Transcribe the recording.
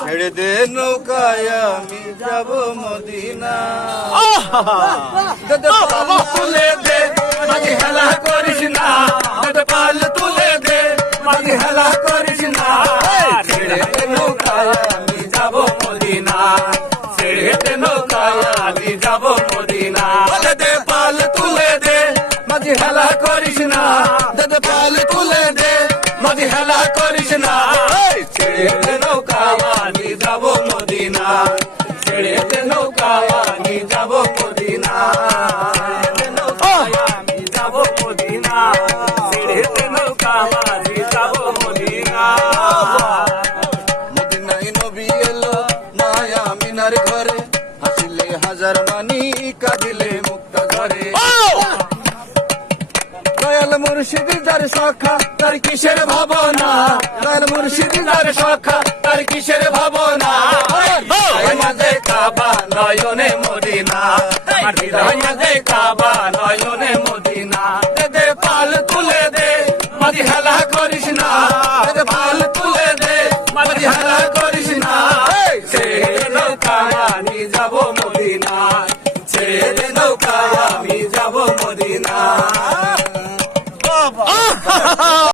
ছেড়ে দে নৌকায় আমি যাব মদিনা। পাল তুলে দে মাঝি হেলা করিস না, পাল তুলে দে মাঝি হেলা করিস না। ছেড়ে দে নৌকায় আমি যাব মদিনা, ছেড়ে দে নৌকায় আমি যাব মদিনা। বলে দে পাল তুলে দে মাঝি হেলা করিস না, পাল তুলে দে মাঝি হেলা করিস না। ছেড়ে দে নৌকায় আমি যাব মদিনা, ছেড়ে দে নৌকায় আমি যাব মদিনা। আমি যাব মদিনা, ছেড়ে দে নৌকায় আমি যাব মদিনা। মদিনায় নবী এলো মায়া মিনার ঘরে, হাসিলে হাজার মানি কাঁদিলে মুক্তা ঘরে। দয়াল মুর্শিদ যার শাখা তার কিসের ভাবনা, দয়াল মুর্শিদ তার শাখা তার কিসের ভাবনা। মাঝে কাবা নয়নে মদিনা, মাঝে কাবা নয়নে মদিনা। দে পাল তুলে দে মাঝি হেলা করিস না, পাল তুলে দে মাঝি হেলা করিস না। ছেড়ে নৌকায় আমি যাব মদিনা, ছেড়ে নৌকায় আমি যাব মদিনা।